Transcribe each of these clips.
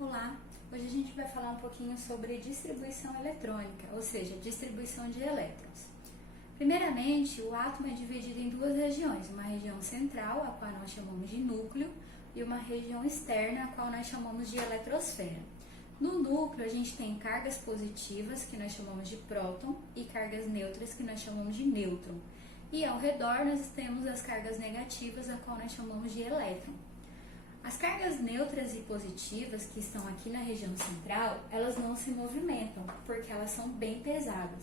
Olá! Hoje a gente vai falar um pouquinho sobre distribuição eletrônica, ou seja, distribuição de elétrons. Primeiramente, o átomo é dividido em duas regiões, uma região central, a qual nós chamamos de núcleo, e uma região externa, a qual nós chamamos de eletrosfera. No núcleo, a gente tem cargas positivas, que nós chamamos de próton, e cargas neutras, que nós chamamos de nêutron. E ao redor, nós temos as cargas negativas, a qual nós chamamos de elétron. As cargas neutras e positivas que estão aqui na região central, elas não se movimentam, porque elas são bem pesadas.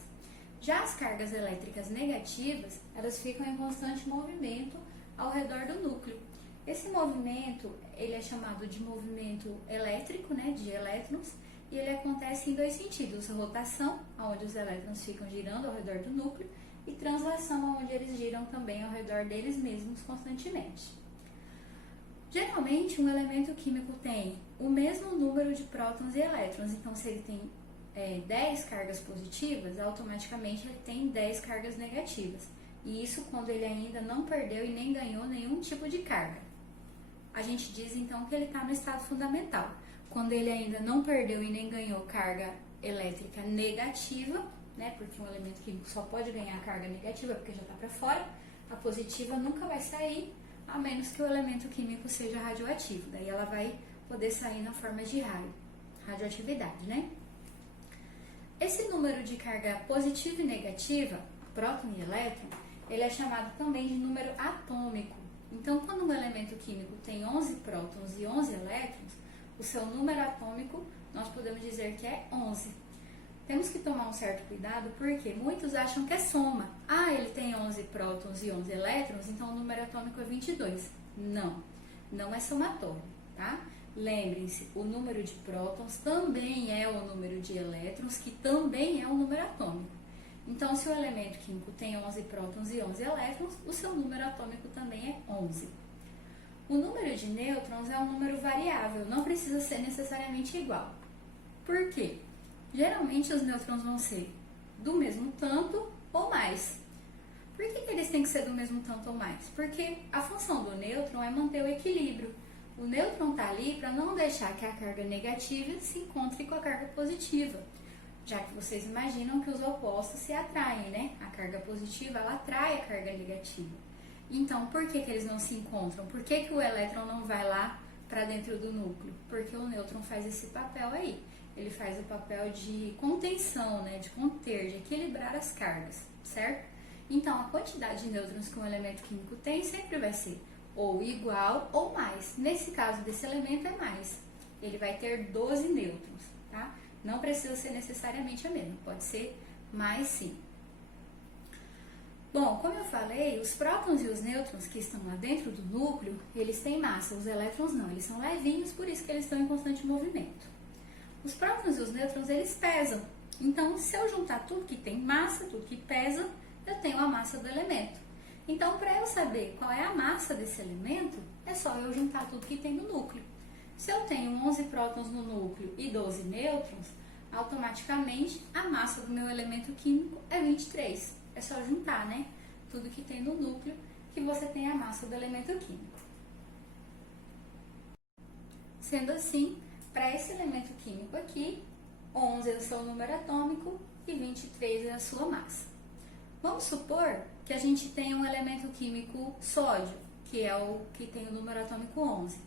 Já as cargas elétricas negativas, elas ficam em constante movimento ao redor do núcleo. Esse movimento, ele é chamado de movimento elétrico, de elétrons, e ele acontece em dois sentidos: rotação, onde os elétrons ficam girando ao redor do núcleo, e translação, onde eles giram também ao redor deles mesmos constantemente. Geralmente, um elemento químico tem o mesmo número de prótons e elétrons, então se ele tem 10 cargas positivas, automaticamente ele tem 10 cargas negativas. E isso quando ele ainda não perdeu e nem ganhou nenhum tipo de carga. A gente diz então que ele está no estado fundamental. Quando ele ainda não perdeu e nem ganhou carga elétrica negativa, porque um elemento químico só pode ganhar carga negativa porque já está para fora, a positiva nunca vai sair, a menos que o elemento químico seja radioativo. Daí ela vai poder sair na forma de radioatividade, Esse número de carga positiva e negativa, próton e elétron, ele é chamado também de número atômico. Então, quando um elemento químico tem 11 prótons e 11 elétrons, o seu número atômico nós podemos dizer que é 11. Temos que tomar um certo cuidado porque muitos acham que é soma. Ele tem 11 prótons e 11 elétrons, então o número atômico é 22. Não é somatório, tá? Lembrem-se, o número de prótons também é o número de elétrons, que também é o número atômico. Então, se o elemento químico tem 11 prótons e 11 elétrons, o seu número atômico também é 11. O número de nêutrons é um número variável, não precisa ser necessariamente igual. Por quê? Geralmente os nêutrons vão ser do mesmo tanto ou mais. Por que eles têm que ser do mesmo tanto ou mais? Porque a função do nêutron é manter o equilíbrio. O nêutron está ali para não deixar que a carga negativa se encontre com a carga positiva. Já que vocês imaginam que os opostos se atraem, A carga positiva, ela atrai a carga negativa. Então, por que eles não se encontram? Por que o elétron não vai lá para dentro do núcleo? Porque o nêutron faz esse papel aí. Ele faz o papel de contenção, de conter, de equilibrar as cargas, certo? Então, a quantidade de nêutrons que um elemento químico tem sempre vai ser ou igual ou mais. Nesse caso desse elemento é mais. Ele vai ter 12 nêutrons, tá? Não precisa ser necessariamente a mesma, pode ser mais sim. Bom, como eu falei, os prótons e os nêutrons que estão lá dentro do núcleo, eles têm massa, os elétrons não, eles são levinhos, por isso que eles estão em constante movimento. Os prótons e os nêutrons, eles pesam. Então, se eu juntar tudo que tem massa, tudo que pesa, eu tenho a massa do elemento. Então, para eu saber qual é a massa desse elemento, é só eu juntar tudo que tem no núcleo. Se eu tenho 11 prótons no núcleo e 12 nêutrons, automaticamente a massa do meu elemento químico é 23. É só juntar, tudo que tem no núcleo, que você tem a massa do elemento químico. Sendo assim, para esse elemento químico aqui, 11 é o seu número atômico e 23 é a sua massa. Vamos supor que a gente tem um elemento químico sódio, que é o que tem o número atômico 11.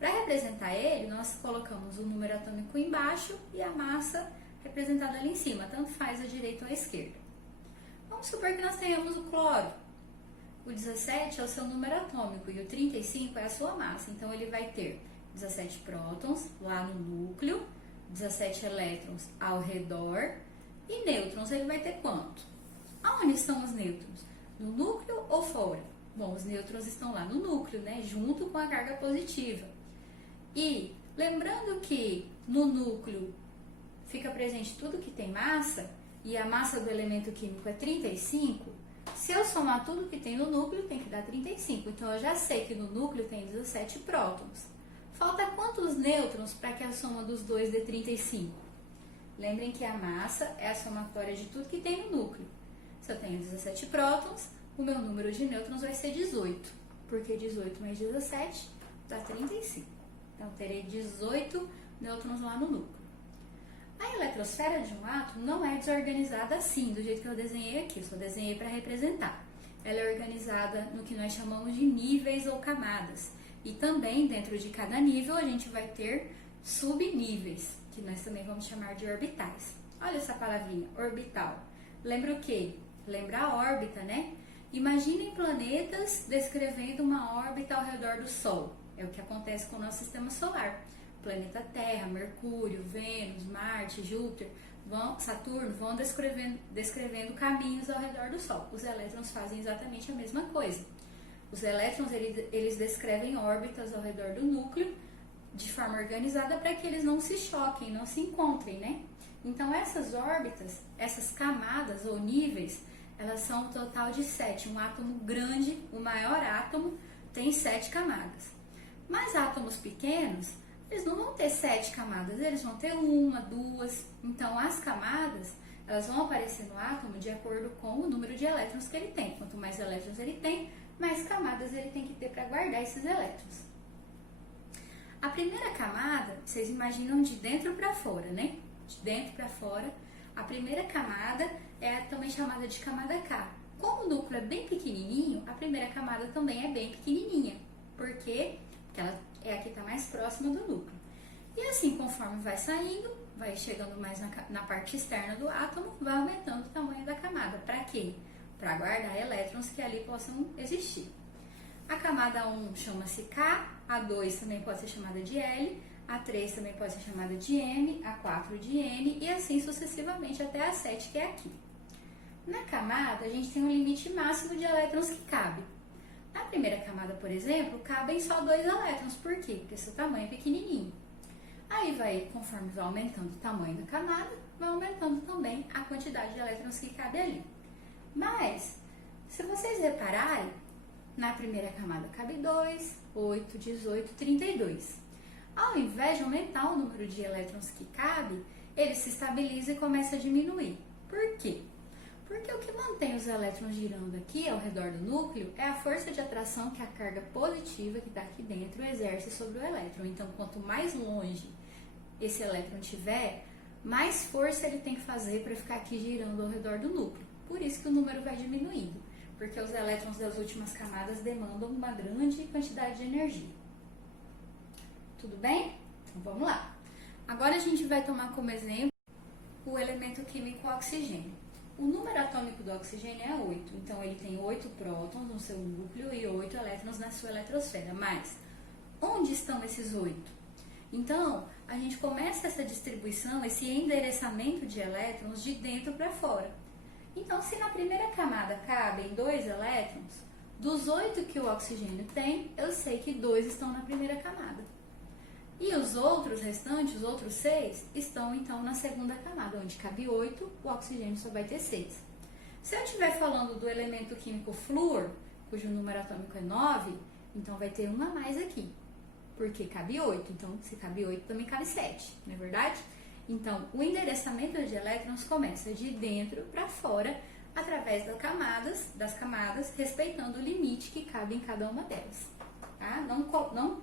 Para representar ele, nós colocamos o número atômico embaixo e a massa representada ali em cima, tanto faz a direita ou a esquerda. Vamos supor que nós tenhamos o cloro. O 17 é o seu número atômico e o 35 é a sua massa, então ele vai ter 17 prótons lá no núcleo, 17 elétrons ao redor, e nêutrons ele vai ter quanto? Aonde estão os nêutrons? No núcleo ou fora? Bom, os nêutrons estão lá no núcleo, junto com a carga positiva. E lembrando que no núcleo fica presente tudo que tem massa, e a massa do elemento químico é 35, se eu somar tudo que tem no núcleo, tem que dar 35. Então, eu já sei que no núcleo tem 17 prótons. Falta quantos nêutrons para que a soma dos dois dê 35? Lembrem que a massa é a somatória de tudo que tem no núcleo. Se eu tenho 17 prótons, o meu número de nêutrons vai ser 18, porque 18 mais 17 dá 35. Então, terei 18 nêutrons lá no núcleo. A eletrosfera de um átomo não é desorganizada assim, do jeito que eu desenhei aqui, eu só desenhei para representar. Ela é organizada no que nós chamamos de níveis ou camadas. E também, dentro de cada nível, a gente vai ter subníveis, que nós também vamos chamar de orbitais. Olha essa palavrinha, orbital. Lembra o quê? Lembra a órbita, né? Imaginem planetas descrevendo uma órbita ao redor do Sol. É o que acontece com o nosso sistema solar. Planeta Terra, Mercúrio, Vênus, Marte, Júpiter, Saturno vão descrevendo caminhos ao redor do Sol. Os elétrons fazem exatamente a mesma coisa. Os elétrons eles descrevem órbitas ao redor do núcleo de forma organizada para que eles não se choquem, não se encontrem, né? Então essas órbitas, essas camadas ou níveis, elas são um total de 7. Um átomo grande, o maior átomo, tem 7 camadas. Mas átomos pequenos, eles não vão ter 7 camadas, eles vão ter 1, 2. Então as camadas, elas vão aparecer no átomo de acordo com o número de elétrons que ele tem. Quanto mais elétrons ele tem, mais camadas ele tem que ter para guardar esses elétrons. A primeira camada, vocês imaginam de dentro para fora, né? De dentro para fora. A primeira camada é também chamada de camada K. Como o núcleo é bem pequenininho, a primeira camada também é bem pequenininha. Por quê? Porque ela é a que está mais próxima do núcleo. E assim, conforme vai saindo, vai chegando mais na parte externa do átomo, vai aumentando o tamanho da camada. Para quê? Para guardar elétrons que ali possam existir. A camada 1 chama-se K, a 2 também pode ser chamada de L, a 3 também pode ser chamada de M, a 4 de N e assim sucessivamente até a 7, que é aqui. Na camada, a gente tem um limite máximo de elétrons que cabe. Na primeira camada, por exemplo, cabem só 2 elétrons. Por quê? Porque seu tamanho é pequenininho. Aí, conforme vai aumentando o tamanho da camada, vai aumentando também a quantidade de elétrons que cabe ali. Mas, se vocês repararem, na primeira camada cabe 2, 8, 18, 32. Ao invés de aumentar o número de elétrons que cabe, ele se estabiliza e começa a diminuir. Por quê? Porque o que mantém os elétrons girando aqui ao redor do núcleo é a força de atração que a carga positiva que está aqui dentro exerce sobre o elétron. Então, quanto mais longe esse elétron tiver, mais força ele tem que fazer para ficar aqui girando ao redor do núcleo. Por isso que o número vai diminuindo, porque os elétrons das últimas camadas demandam uma grande quantidade de energia. Tudo bem? Então vamos lá. Agora a gente vai tomar como exemplo o elemento químico oxigênio. O número atômico do oxigênio é 8, então ele tem 8 prótons no seu núcleo e 8 elétrons na sua eletrosfera. Mas onde estão esses 8? Então, a gente começa essa distribuição, esse endereçamento de elétrons de dentro para fora. Então, se na primeira camada cabem 2 elétrons, dos 8 que o oxigênio tem, eu sei que 2 estão na primeira camada. E os outros restantes, os outros 6, estão então na segunda camada, onde cabe 8, o oxigênio só vai ter 6. Se eu estiver falando do elemento químico flúor, cujo número atômico é 9, então vai ter uma a mais aqui, porque cabe 8. Então, se cabe 8, também cabe 7, não é verdade? Então, o endereçamento de elétrons começa de dentro para fora, através das camadas, respeitando o limite que cabe em cada uma delas. Tá? Não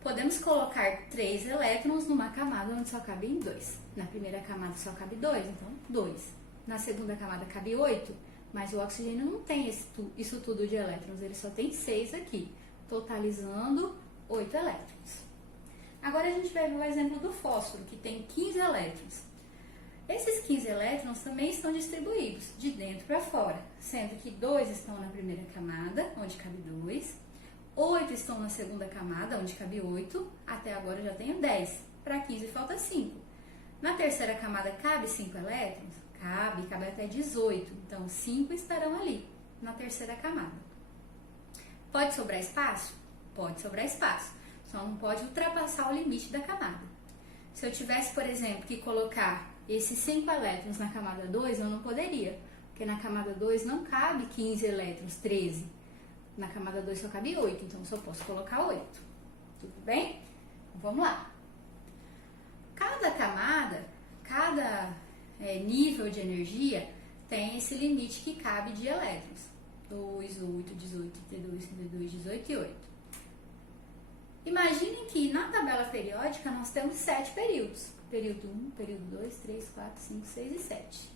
podemos colocar 3 elétrons numa camada onde só cabem 2. Na primeira camada só cabe 2, então 2. Na segunda camada cabe 8, mas o oxigênio não tem isso tudo de elétrons, ele só tem 6 aqui, totalizando 8 elétrons. Agora a gente vai ver o exemplo do fósforo, que tem 15 elétrons. Esses 15 elétrons também estão distribuídos de dentro para fora, sendo que 2 estão na primeira camada, onde cabe 2, 8 estão na segunda camada, onde cabe 8, até agora eu já tenho 10, para 15 falta 5. Na terceira camada cabe 5 elétrons? Cabe até 18, então 5 estarão ali, na terceira camada. Pode sobrar espaço? Pode sobrar espaço, só não pode ultrapassar o limite da camada. Se eu tivesse, por exemplo, que colocar esses 5 elétrons na camada 2, eu não poderia, porque na camada 2 não cabe 15 elétrons, 13. Na camada 2 só cabe 8, então eu só posso colocar 8. Tudo bem? Então, vamos lá. Cada camada, cada nível de energia tem esse limite que cabe de elétrons. 2, 8, 18, 32, 32, 18 e 8. Imaginem que na tabela periódica nós temos 7 períodos. Período 1, período 2, 3, 4, 5, 6 e 7.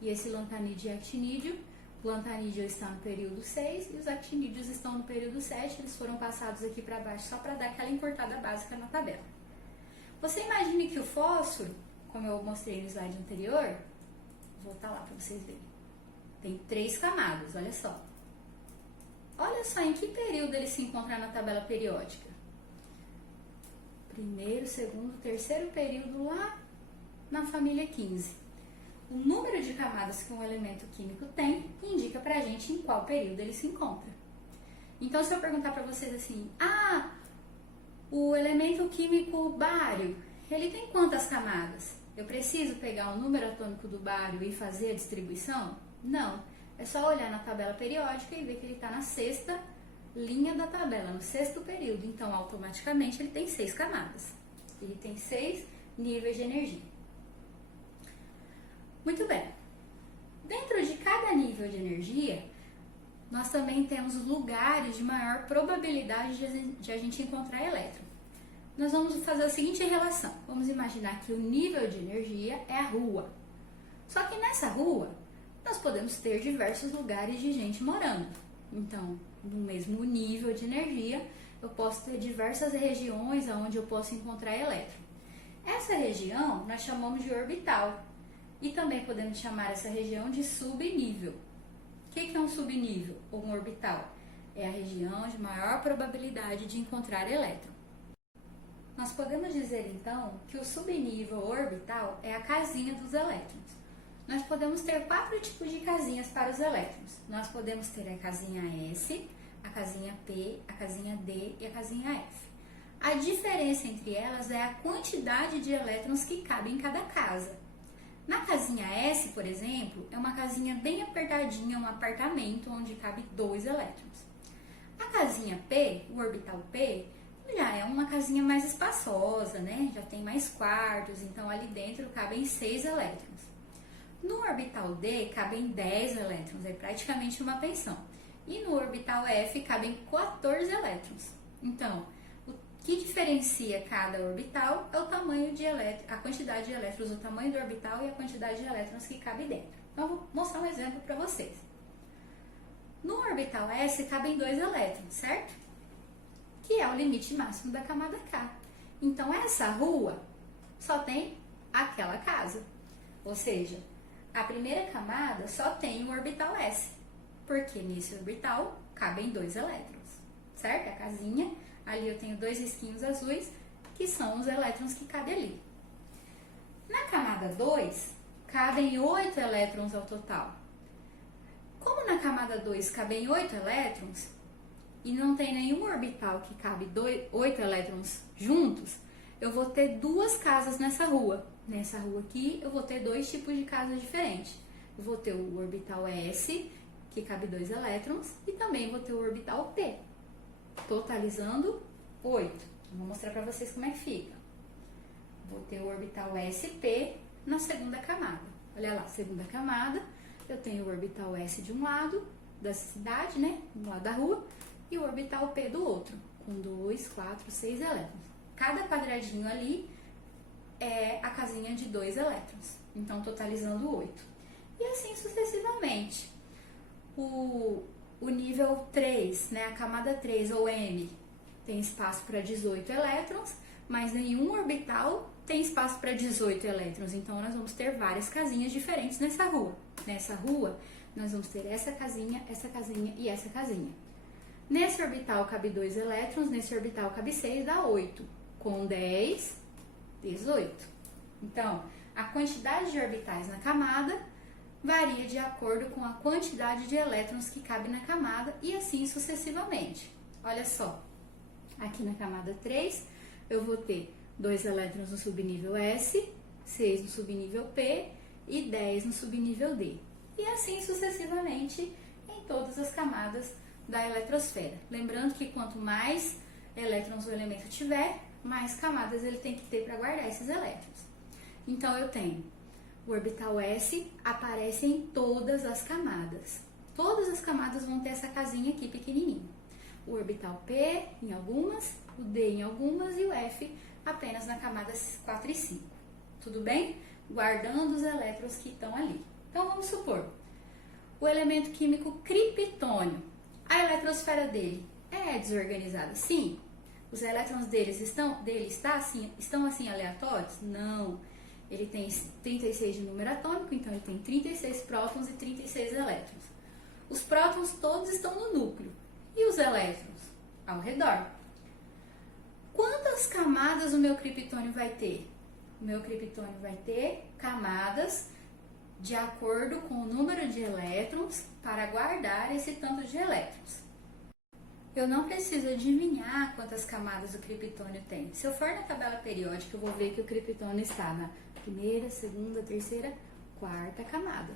E esse lantanídeo e actinídeo, o lantanídeo está no período 6 e os actinídeos estão no período 7. Eles foram passados aqui para baixo só para dar aquela encurtada básica na tabela. Você imagine que o fósforo, como eu mostrei no slide anterior, vou voltar lá para vocês verem. Tem 3 camadas, olha só. Olha só em que período ele se encontra na tabela periódica. Primeiro, segundo, terceiro período lá na família 15. O número de camadas que um elemento químico tem indica pra gente em qual período ele se encontra. Então, se eu perguntar para vocês assim, o elemento químico bário, ele tem quantas camadas? Eu preciso pegar o número atômico do bário e fazer a distribuição? Não. É só olhar na tabela periódica e ver que ele está na 6ª linha da tabela, no 6º período. Então, automaticamente, ele tem 6 camadas. Ele tem 6 níveis de energia. Muito bem. Dentro de cada nível de energia, nós também temos lugares de maior probabilidade de a gente encontrar elétron. Nós vamos fazer a seguinte relação. Vamos imaginar que o nível de energia é a rua. Só que nessa rua, nós podemos ter diversos lugares de gente morando. Então, no mesmo nível de energia, eu posso ter diversas regiões onde eu posso encontrar elétron. Essa região nós chamamos de orbital. E também podemos chamar essa região de subnível. O que é um subnível ou um orbital? É a região de maior probabilidade de encontrar elétron. Nós podemos dizer então que o subnível ou orbital é a casinha dos elétrons. Nós podemos ter 4 tipos de casinhas para os elétrons. Nós podemos ter a casinha S, a casinha P, a casinha D e a casinha F. A diferença entre elas é a quantidade de elétrons que cabem em cada casa. Na casinha S, por exemplo, é uma casinha bem apertadinha, um apartamento onde cabe 2 elétrons. A casinha P, o orbital P, já é uma casinha mais espaçosa, né? Já tem mais quartos, então ali dentro cabem 6 elétrons. No orbital D cabem 10 elétrons, é praticamente uma pensão. E no orbital F cabem 14 elétrons. Então, o que diferencia cada orbital é o tamanho de a quantidade de elétrons, o tamanho do orbital e a quantidade de elétrons que cabe dentro. Então, vou mostrar um exemplo para vocês. No orbital S cabem 2 elétrons, certo? Que é o limite máximo da camada K. Então, essa rua só tem aquela casa. Ou seja, a primeira camada só tem o orbital S, porque nesse orbital cabem 2 elétrons, certo? A casinha, ali eu tenho 2 risquinhos azuis, que são os elétrons que cabem ali. Na camada 2, cabem 8 elétrons ao total. Como na camada 2 cabem 8 elétrons, e não tem nenhum orbital que cabe 8 elétrons juntos, eu vou ter 2 casas nessa rua. Nessa rua aqui, eu vou ter 2 tipos de casas diferentes. Eu vou ter o orbital S, que cabe 2 elétrons, e também vou ter o orbital P, totalizando 8. Vou mostrar para vocês como é que fica. Vou ter o orbital SP na segunda camada. Olha lá, segunda camada, eu tenho o orbital S de um lado da cidade, né, do lado da rua, e o orbital P do outro, com 2, 4, 6 elétrons. Cada quadradinho ali é a casinha de 2 elétrons, então totalizando 8. E assim sucessivamente. O nível 3, né, a camada 3 ou M, tem espaço para 18 elétrons, mas nenhum orbital tem espaço para 18 elétrons, então nós vamos ter várias casinhas diferentes nessa rua. Nessa rua, nós vamos ter essa casinha e essa casinha. Nesse orbital cabe 2 elétrons, nesse orbital cabe 6, dá 8. Com 10, 18. Então, a quantidade de orbitais na camada varia de acordo com a quantidade de elétrons que cabe na camada e assim sucessivamente. Olha só, aqui na camada 3, eu vou ter 2 elétrons no subnível S, 6 no subnível P e 10 no subnível D. E assim sucessivamente em todas as camadas da eletrosfera. Lembrando que quanto mais elétrons o elemento tiver, mais camadas ele tem que ter para guardar esses elétrons. Então, eu tenho o orbital S, aparece em todas as camadas. Todas as camadas vão ter essa casinha aqui pequenininha. O orbital P em algumas, o D em algumas e o F apenas na camada 4 e 5. Tudo bem? Guardando os elétrons que estão ali. Então vamos supor, o elemento químico criptônio, a eletrosfera dele é desorganizada? Sim. Os elétrons estão assim aleatórios? Não. Ele tem 36 de número atômico, então ele tem 36 prótons e 36 elétrons. Os prótons todos estão no núcleo e os elétrons ao redor. Quantas camadas o meu criptônio vai ter? O meu criptônio vai ter camadas de acordo com o número de elétrons para guardar esse tanto de elétrons. Eu não preciso adivinhar quantas camadas o criptônio tem. Se eu for na tabela periódica, eu vou ver que o criptônio está na primeira, segunda, terceira, quarta camada.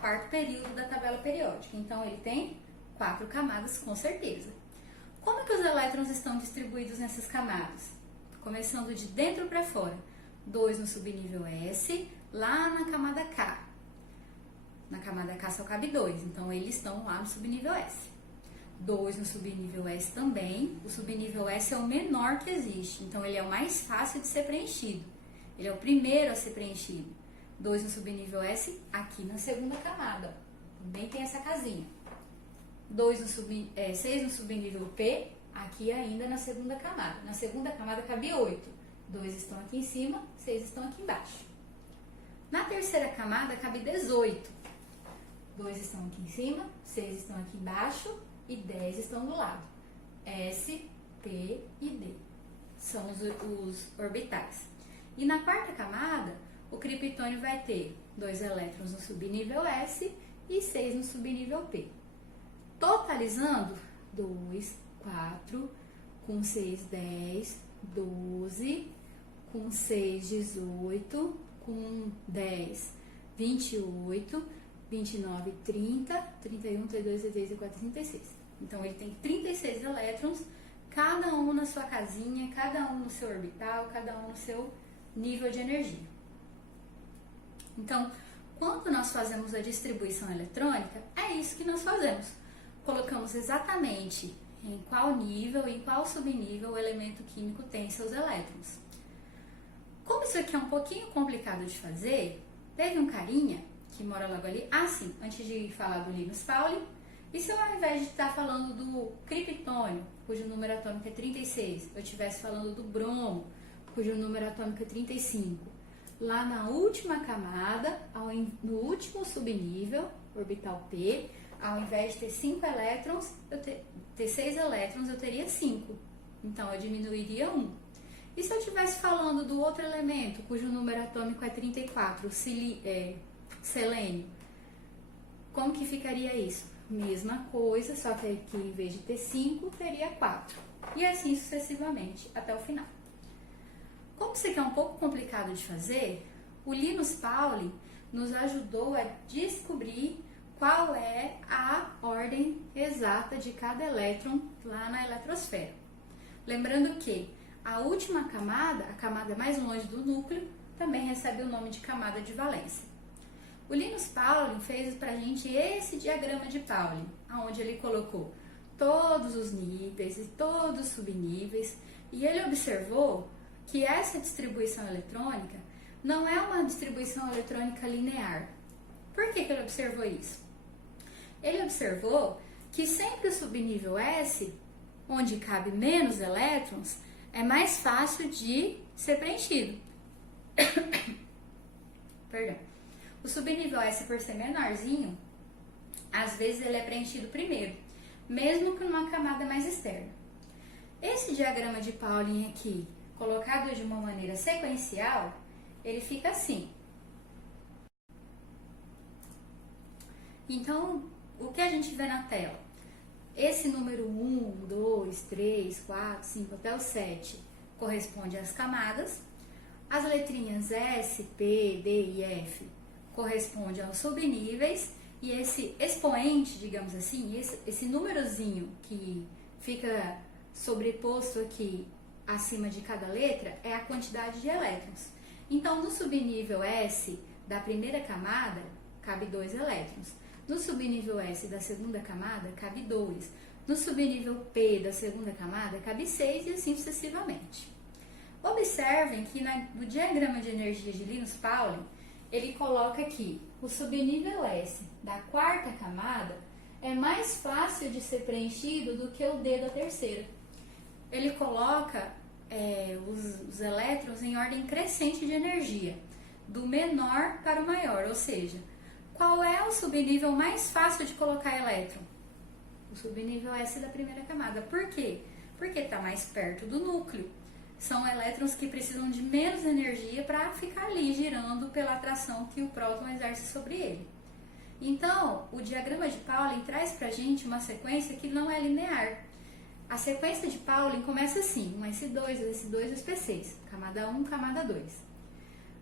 Quarto período da tabela periódica. Então, ele tem 4 camadas, com certeza. Como é que os elétrons estão distribuídos nessas camadas? Começando de dentro para fora. 2 no subnível S, lá na camada K. Na camada K só cabe 2, então eles estão lá no subnível S. 2 no subnível S também. O subnível S é o menor que existe, então ele é o mais fácil de ser preenchido. Ele é o primeiro a ser preenchido. 2 no subnível S, aqui na segunda camada. Também tem essa casinha. 6 no subnível P, aqui ainda na segunda camada. Na segunda camada cabe 8. 2 estão aqui em cima, 6 estão aqui embaixo. Na terceira camada cabe 18. 2 estão aqui em cima, 6 estão aqui embaixo e 10 estão do lado. S, P e D são os orbitais. E na quarta camada, o criptônio vai ter 2 elétrons no subnível S e 6 no subnível P. Totalizando, 2, 4, com 6, 10, 12, com 6, 18, com 10, 28, 29, 30, 31, 32, 33, 34, 36. Então, ele tem 36 elétrons, cada um na sua casinha, cada um no seu orbital, cada um no seu nível de energia. Então, quando nós fazemos a distribuição eletrônica, é isso que nós fazemos. Colocamos exatamente em qual nível, em qual subnível o elemento químico tem seus elétrons. Como isso aqui é um pouquinho complicado de fazer, teve um carinha que mora logo ali. Ah, sim, antes de falar do Linus Pauling, e se eu, ao invés de estar falando do criptônio, cujo número atômico é 36, eu estivesse falando do bromo, cujo número atômico é 35, lá na última camada, no último subnível, orbital P, ao invés de ter 5 elétrons, ter 6 elétrons, eu teria 5. Então, eu diminuiria 1. E se eu estivesse falando do outro elemento, cujo número atômico é 34, selênio, como que ficaria isso? Mesma coisa, só que aqui em vez de ter 5, teria 4. E assim sucessivamente, até o final. Como isso aqui é um pouco complicado de fazer, o Linus Pauling nos ajudou a descobrir qual é a ordem exata de cada elétron lá na eletrosfera. Lembrando que a última camada, a camada mais longe do núcleo, também recebe o nome de camada de valência. O Linus Pauling fez pra gente esse diagrama de Pauling, onde ele colocou todos os níveis e todos os subníveis, e ele observou que essa distribuição eletrônica não é uma distribuição eletrônica linear. Por que ele observou isso? Ele observou que sempre o subnível S, onde cabe menos elétrons, é mais fácil de ser preenchido. Perdão. O subnível S, por ser menorzinho, às vezes ele é preenchido primeiro, mesmo que numa camada mais externa. Esse diagrama de Pauling aqui, colocado de uma maneira sequencial, ele fica assim. Então, o que a gente vê na tela? Esse número 1, 2, 3, 4, 5 até o 7 corresponde às camadas. As letrinhas S, P, D e F correspondem aos subníveis. E esse expoente, digamos assim, esse númerozinho que fica sobreposto aqui acima de cada letra é a quantidade de elétrons. Então, no subnível S da primeira camada, cabe 2 elétrons. No subnível S da segunda camada, cabe 2. No subnível P da segunda camada, cabe 6 e assim sucessivamente. Observem que no diagrama de energia de Linus Pauling, ele coloca aqui o subnível S da quarta camada é mais fácil de ser preenchido do que o D da terceira. Ele coloca os elétrons em ordem crescente de energia, do menor para o maior, ou seja, qual é o subnível mais fácil de colocar elétron? O subnível S da primeira camada. Por quê? Porque está mais perto do núcleo. São elétrons que precisam de menos energia para ficar ali girando pela atração que o próton exerce sobre ele. Então, o diagrama de Pauling traz para a gente uma sequência que não é linear. A sequência de Pauling começa assim, um S2, S2, SP6, camada 1, camada 2.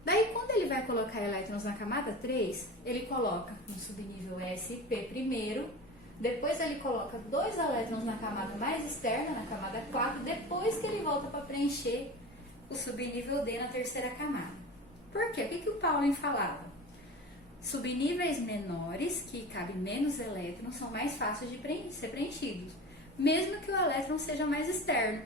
Daí, quando ele vai colocar elétrons na camada 3, ele coloca no subnível S, P primeiro, depois ele coloca 2 elétrons na camada mais externa, na camada 4, depois que ele volta para preencher o subnível D na terceira camada. Por quê? O que o Pauling falava? Subníveis menores, que cabe menos elétrons, são mais fáceis de ser preenchidos, mesmo que o elétron seja mais externo.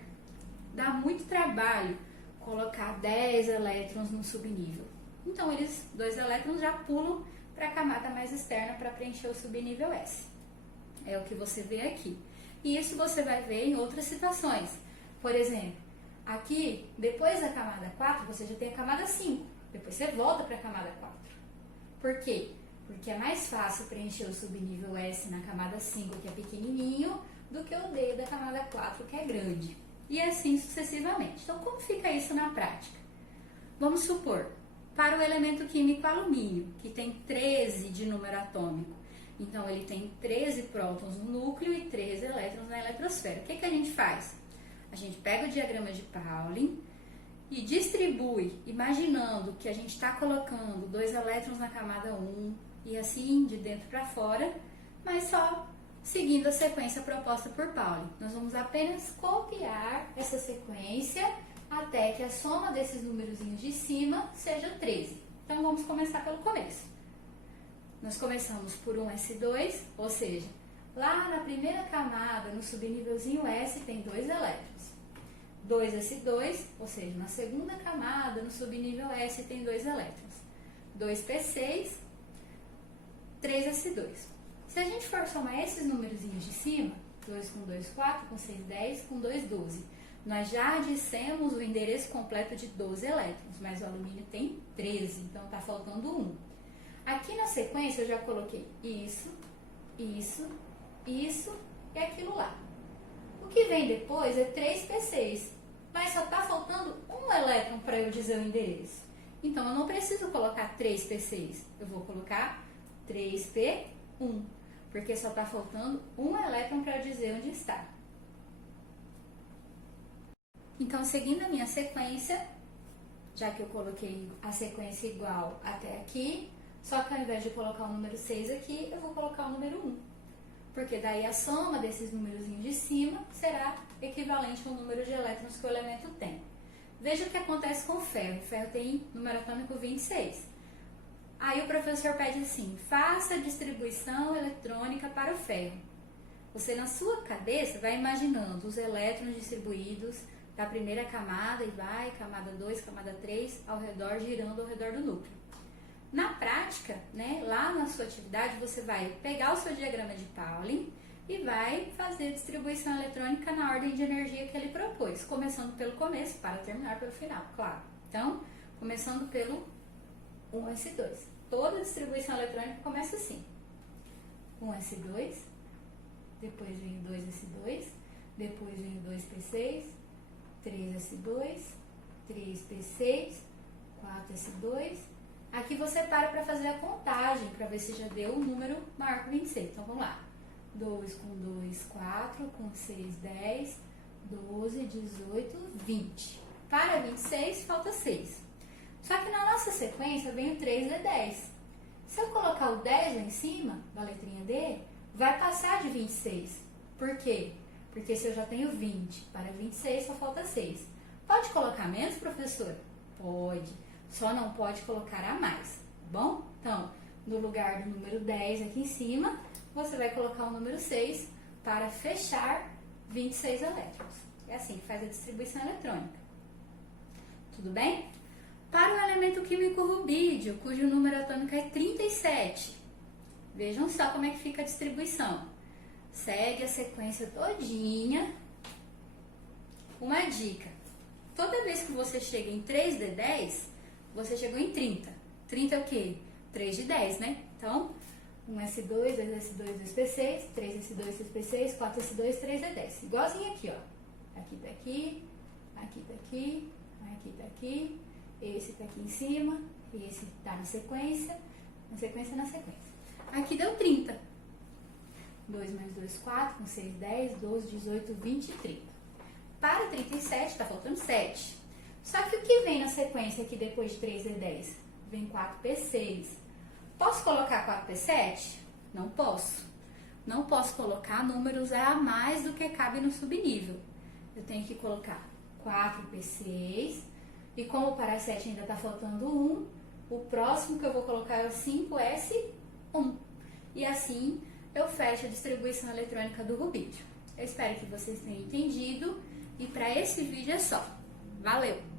Dá muito trabalho colocar 10 elétrons no subnível. Então, 2 elétrons já pulam para a camada mais externa para preencher o subnível S. É o que você vê aqui. E isso você vai ver em outras situações. Por exemplo, aqui, depois da camada 4, você já tem a camada 5. Depois você volta para a camada 4. Por quê? Porque é mais fácil preencher o subnível S na camada 5, que é pequenininho, do que o D da camada 4, que é grande. E assim sucessivamente. Então, como fica isso na prática? Vamos supor, para o elemento químico alumínio, que tem 13 de número atômico. Então, ele tem 13 prótons no núcleo e 13 elétrons na eletrosfera. O que a gente faz? A gente pega o diagrama de Pauling e distribui, imaginando que a gente está colocando 2 elétrons na camada 1 e assim de dentro para fora, mas só seguindo a sequência proposta por Pauling. Nós vamos apenas copiar essa sequência até que a soma desses númerozinhos de cima seja 13. Então, vamos começar pelo começo. Nós começamos por um S2, ou seja, lá na primeira camada, no subnívelzinho S, tem 2 elétrons. 2 S2, ou seja, na segunda camada, no subnível S, tem 2 elétrons. 2 P6, 3 S2. Se a gente for somar esses númerozinhos de cima, 2 com 2, 4, com 6, 10, com 2, 12. Nós já dissemos o endereço completo de 12 elétrons, mas o alumínio tem 13, então está faltando 1. Aqui na sequência eu já coloquei isso, isso, isso e aquilo lá. O que vem depois é 3P6, mas só está faltando um elétron para eu dizer o endereço. Então eu não preciso colocar 3P6, eu vou colocar 3P1, porque só está faltando um elétron para dizer onde está. Então, seguindo a minha sequência, já que eu coloquei a sequência igual até aqui, só que ao invés de colocar o número 6 aqui, eu vou colocar o número 1. Porque daí a soma desses númerozinhos de cima será equivalente ao número de elétrons que o elemento tem. Veja o que acontece com o ferro. O ferro tem número atômico 26. Aí o professor pede assim, faça a distribuição eletrônica para o ferro. Você na sua cabeça vai imaginando os elétrons distribuídos da primeira camada e vai, camada 2, camada 3, ao redor, girando ao redor do núcleo. Na prática, né, lá na sua atividade, você vai pegar o seu diagrama de Pauling e vai fazer a distribuição eletrônica na ordem de energia que ele propôs, começando pelo começo para terminar pelo final, claro. Então, começando pelo 1s2. Toda a distribuição eletrônica começa assim. 1s2, depois vem o 2s2, depois vem o 2p6, 3s2, 3p6, 4s2. Aqui você para fazer a contagem, para ver se já deu um número maior que 26. Então, vamos lá. 2 com 2, 4, com 6, 10, 12, 18, 20. Para 26, falta 6. Só que na nossa sequência vem o 3 e 10. Se eu colocar o 10 lá em cima, da letrinha D, vai passar de 26. Por quê? Porque se eu já tenho 20, para 26 só falta 6. Pode colocar menos, professor? Pode. Só não pode colocar a mais, tá bom? Então, no lugar do número 10 aqui em cima, você vai colocar o número 6, para fechar 26 elétrons. É assim que faz a distribuição eletrônica. Tudo bem? Para o elemento químico rubídio, cujo número atômico é 37, vejam só como é que fica a distribuição. Segue a sequência todinha. Uma dica: toda vez que você chega em 3D10, você chegou em 30. 30 é o quê? 3 de 10, né? Então, 1s2, 2s2, 2p6, 3s2, 6p6, 4s2, 3d10. Igualzinho aqui, ó. Aqui tá aqui, aqui tá aqui, aqui tá aqui, esse tá aqui em cima, esse tá na sequência, na sequência, na sequência. Aqui deu 30. 2 mais 2, 4, com 6, 10, 12, 18, 20 e 30. Para 37, tá faltando 7. Só que o que vem na sequência aqui depois de 3d10? Vem 4p6. Posso colocar 4p7? Não posso. Não posso colocar números a mais do que cabe no subnível. Eu tenho que colocar 4p6. E como para 7 ainda está faltando 1, o próximo que eu vou colocar é o 5s1. E assim eu fecho a distribuição eletrônica do rubídio. Eu espero que vocês tenham entendido. E para esse vídeo é só. Valeu!